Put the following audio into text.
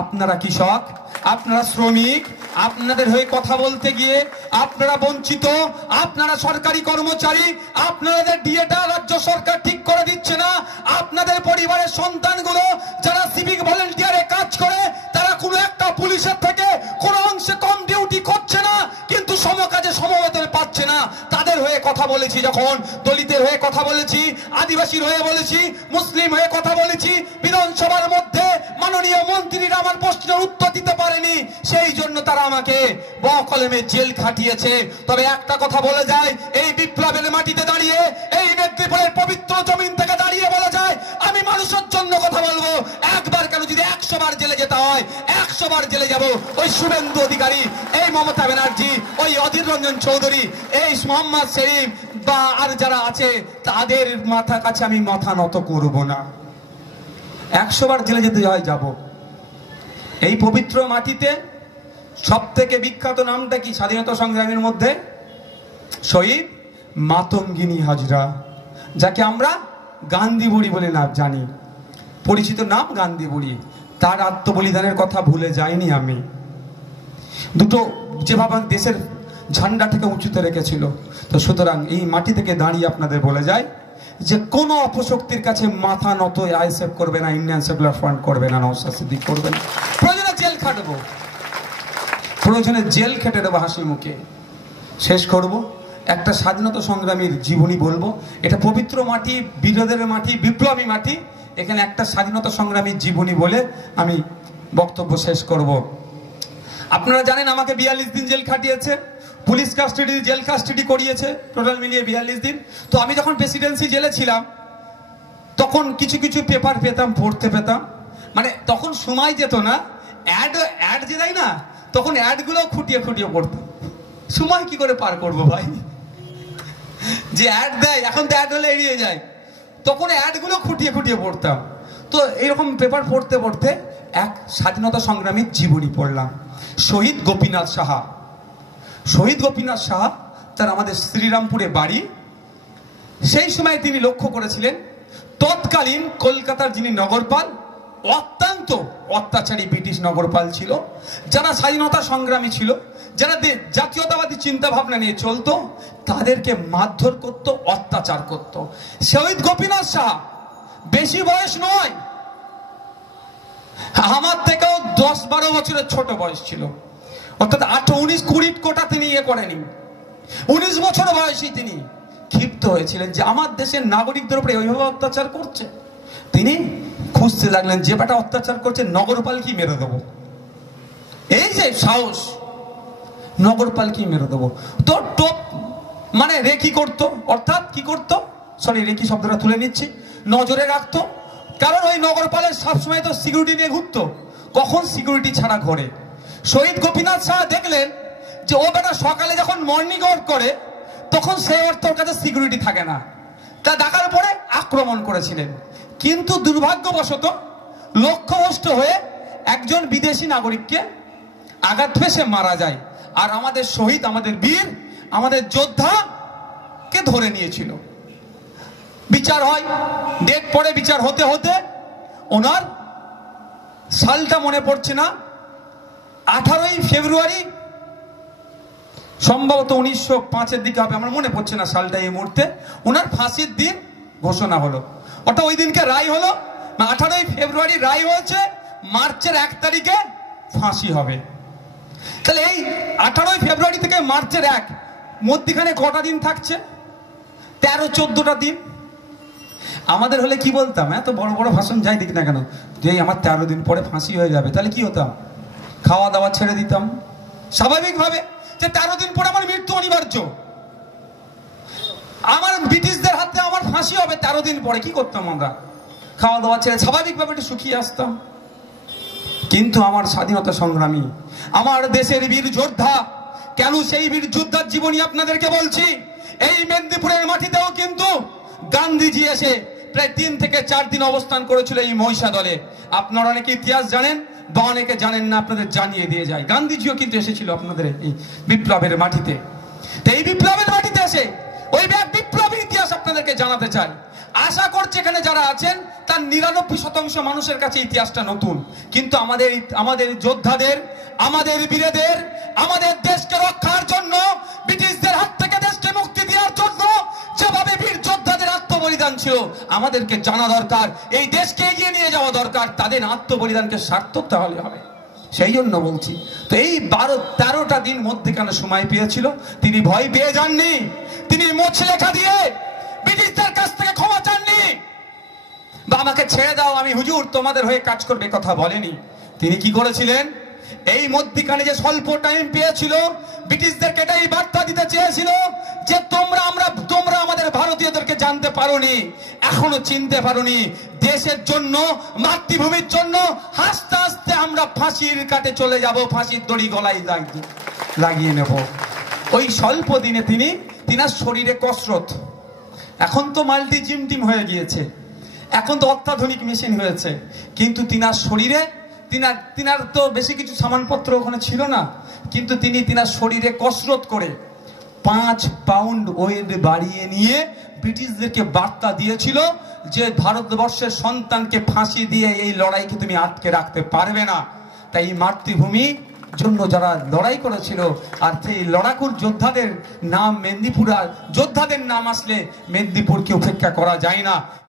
আপনারা কৃষক, আপনারা শ্রমিক, আপনাদের হয়ে কথা বলতে গিয়ে আপনারা বঞ্চিত, আপনারা সরকারি কর্মচারী, আপনাদের ডিএটা রাজ্য সরকার ঠিক করে দিচ্ছে না, আপনাদের পরিবারের সন্তানগুলো যারা সিভিক ভলেন্টিয়ারে কাজ করে তারা কোনো একটা পুলিশের থেকে কোনো অংশে কম ডিউটি করছে না, কিন্তু সমকাজে সমবেতন পাচ্ছে না। তাদের হয়ে কথা বলেছি, যখন দলিতের হয়ে কথা বলেছি, আদিবাসীর হয়ে বলেছি, মুসলিম হয়ে কথা বলেছি, বিধানসভার মধ্যে মাননীয় মন্ত্রীরা আমার প্রশ্নের উত্তর দিতে পারেনি, সেই জন্য তারা আমাকে বকলমে জেল খাটিয়েছে। তবে একটা কথা বলে যায়, এই বিপ্লবের মাটিতে দাঁড়িয়ে, এই মেদিনীপুরের পবিত্র জমিন থেকে দাঁড়িয়ে বলা যায়, আমি মানুষের জন্য কথা বলবো। একবার কেন, যদি 100 বার জেলে যেতে হয় 100 বার জেলে যাব। ওই শুভেন্দু অধিকারী, এই মমতা ব্যানার্জি, ওই অধীর রঞ্জন চৌধুরী, এই মোহাম্মদ শরীফ বা আর যারা আছে তাদের মাথা কাছে আমি মাথা নত করব না। 100 বার জেলে যেতে হয়, যাব। এই পবিত্র মাটিতে সব থেকে বিখ্যাত নামটা কি স্বাধীনতা সংগ্রামের মধ্যে? শহীদ মাতঙ্গিনী হাজরা, যাকে আমরা গান্ধী বুড়ি বলে নাম জানি, পরিচিত নাম গান্ধী বুড়ি। তার আত্মবলিদানের কথা ভুলে যাইনি আমি। দুটো যেভাবে দেশের ঝান্ডাটাকে উঁচুতে রেখেছিল, তো সুতরাং এই মাটি থেকে দাঁড়িয়ে আপনাদের বলে যায় যে কোনো অপশক্তির কাছে মাথা নত আইএসএফ করবে না, ইন্ডিয়ান সেকুলার ফ্রন্ট করবে না, নওশাদ সিদ্দিক করবে না। প্রয়োজনে জেল খাটবো, প্রয়োজনে জেল খেটে দেবো হাসি মুখে। শেষ করব, একটা স্বাধীনতা সংগ্রামীর জীবনী বলবো। এটা পবিত্র মাটি, বীরদের মাটি, বিপ্লবী মাটি, এখানে একটা স্বাধীনতা সংগ্রামীর জীবনী বলে আমি বক্তব্য শেষ করব। আপনারা জানেন আমাকে 42 দিন জেল খাটিয়েছে, পুলিশ কাস্টাডি, জেল কাস্টাডি করিয়েছে, টোটাল মিলিয়ে 42 দিন। তো আমি যখন প্রেসিডেন্সি জেলে ছিলাম তখন কিছু কিছু পেপার পেতাম, পড়তে পেতাম। মানে তখন সময় যেত না, অ্যাড যে দেয় না, তখন অ্যাডগুলো খুঁটিয়ে খুঁটিয়ে পড়তাম। সময় কি করে পার করবো ভাই, যে অ্যাড দেয়, এখন তো অ্যাড হলে এড়িয়ে যায়, তখন অ্যাডগুলো খুঁটিয়ে খুঁটিয়ে পড়তাম। তো এইরকম পেপার পড়তে পড়তে এক স্বাধীনতা সংগ্রামীর জীবনী পড়লাম, শহীদ গোপীনাথ সাহা। শহীদ গোপীনাথ সাহা, তার আমাদের শ্রীরামপুরে বাড়ি। সেই সময় তিনি লক্ষ্য করেছিলেন তৎকালীন কলকাতার যিনি নগরপাল, অত্যন্ত অত্যাচারী ব্রিটিশ নগরপাল ছিল, যারা স্বাধীনতা সংগ্রামী ছিল, যারা জাতীয়তাবাদী চিন্তা ভাবনা নিয়ে চলতো, তাদেরকে মারধর করত, অত্যাচার করত। শহীদ গোপীনাথ সাহা বেশি বয়স নয়, আমার থেকেও 10-12 বছরের ছোট বয়স ছিল, অর্থাৎ 18-19-20 কোটা তিনি ইয়ে করেনি। 19 বছর বয়সী তিনি ক্ষিপ্ত হয়েছিলেন যে আমার দেশের নাগরিকদের উপরে ওইভাবে অত্যাচার করছে। তিনি খুঁজতে লাগলেন যে বেটা অত্যাচার করছে, নগরপাল কি মেরে দেবো, এই যে সাহস, নগরপাল কি মেরে দেবো। তো টোপ মানে রেকি করতো, অর্থাৎ কি করতো, সরি রেকি শব্দটা তুলে নিচ্ছি, নজরে রাখতো। কারণ ওই নগরপালের সবসময় তো সিকিউরিটি নিয়ে ঘুরতো, কখন সিকিউরিটি ছাড়া ঘরে। শহীদ গোপীনাথ সাহা দেখলেন যে ও বেটা সকালে যখন মর্নিং ওয়াক করে তখন সেই অর্থের কাছে সিকিউরিটি থাকে না, তা দেখার পরে আক্রমণ করেছিলেন। কিন্তু দুর্ভাগ্যবশত লক্ষ্যভ্রষ্ট হয়ে একজন বিদেশি নাগরিককে আঘাত পেয়ে সে মারা যায়। আর আমাদের শহীদ, আমাদের বীর, আমাদের যোদ্ধাকে ধরে নিয়েছিল। বিচার হয়, ডেট পড়ে, বিচার হতে হতে ওনার সালটা মনে পড়ছে না, 18ই ফেব্রুয়ারি সম্ভবত 1905-এর দিকে হবে, আমার মনে পড়ছে না সালটা এই মুহূর্তে, ওনার ফাঁসির দিন ঘোষণা হলো। অর্থাৎ ওই দিনকে রায় হলো, 18ই ফেব্রুয়ারি রায় হয়েছে, মার্চের 1 তারিখে ফাঁসি হবে। তাহলে এই 18ই ফেব্রুয়ারি থেকে মার্চের 1 মধ্যখানে কটা দিন থাকছে? 13-14টা দিন। আমাদের হলে কি বলতাম, এত বড় বড় ভাষণ যাই দিক না কেন, যে আমার 13 দিন পরে ফাঁসি হয়ে যাবে, তাহলে কি হতাম, খাওয়া দাওয়া ছেড়ে দিতাম স্বাভাবিকভাবে, যে 13 দিন পরে আমার মৃত্যু অনিবার্য, আমার ব্রিটিশদের হাতে আমার ফাঁসি হবে 13 দিন পরে। কি করতাম আমরা, খাওয়া দাওয়া ছেড়ে স্বাভাবিকভাবে একটু শুকিয়ে আসতাম। কিন্তু আমার স্বাধীনতা সংগ্রামী, আমার দেশের বীর যোদ্ধা, কেন সেই বীর যোদ্ধার জীবনী আপনাদেরকে বলছি। এই মেদিনীপুরের মাটিতেও কিন্তু গান্ধীজি এসে প্রায় 3 থেকে 4 দিন অবস্থান করেছিল এই মহিষা দলে। আপনারা অনেকে ইতিহাস জানেন বা অনেকে জানেন না, আপনাদের জানিয়ে দিয়ে যায়, গান্ধীজিও কিন্তু এসেছিল আপনাদের এই বিপ্লবের মাটিতে। তো এই বিপ্লবের মাটিতে এসে ওই বিপ্লবের ইতিহাস আপনাদেরকে জানাতে চাই। আশা করছে এখানে যারা আছেন তার 99% মানুষের কাছে ইতিহাসটা নতুন, কিন্তু আমাদের যোদ্ধাদের, আমাদের বীরেদের, আমাদের দেশকে রক্ষার জন্য, ব্রিটিশদের হাত থেকে দেশকে মুক্তি দেওয়ার জন্য যেভাবে বীর যোদ্ধাদের আত্মবলিদান ছিল, আমাদেরকে জানা দরকার, এই দেশকে এগিয়ে নিয়ে যাওয়া দরকার, তাদের আত্মবলিদানকে সার্থক তাহলে হবে। সেই জন্য বলছি, তো এই 12-13টা দিন মধ্যেখানে সময় পেয়েছিল, তিনি ভয় পেয়ে যাননি, তিনি মোছে লেখা দিয়ে ব্রিটিশদের কাছ থেকে ক্ষমা চাননি বা আমাকে ছেড়ে দাও আমি হুজুর তোমাদের হয়ে কাজ করবে কথা বলেনি। তিনি কি করেছিলেন, এই মধ্যখানে যে স্বল্প টাইম পেয়েছিল ব্রিটিশদেরকে এটাই বার্তা দিতে চেয়েছিল যে তোমরা আমাদের ভারতীয়দেরকে জানতে পারোনি, এখনো চিনতে পারোনি, দেশের জন্য, মাতৃভূমির জন্য হাসতে হাসতে আমরা ফাঁসির কাটে চলে যাব, ফাঁসির দড়ি গলায় লাগিয়ে নেব। ওই স্বল্প দিনে তিনার শরীরে কসরত, এখন তো মাল্টি জিম টিম হয়ে গিয়েছে, এখন তো অত্যাধুনিক মেশিন হয়েছে, কিন্তু তিনার শরীরে তিনার তো বেশি কিছু সামানপত্র ওখানে ছিল না, কিন্তু তিনার শরীরে কসরত করে 5 পাউন্ড ওয়েট বাড়িয়ে নিয়ে ব্রিটিশদেরকে বার্তা দিয়েছিল যে ভারতবর্ষের সন্তানকে ফাঁসি দিয়ে এই লড়াইকে তুমি আটকে রাখতে পারবে না। তাই মাতৃভূমি জন্য যারা লড়াই করেছিল, আর সেই লড়াকুর যোদ্ধাদের নাম মেদিনীপুর, যোদ্ধাদের নাম আসলে মেদিনীপুরকে উপেক্ষা করা যায় না।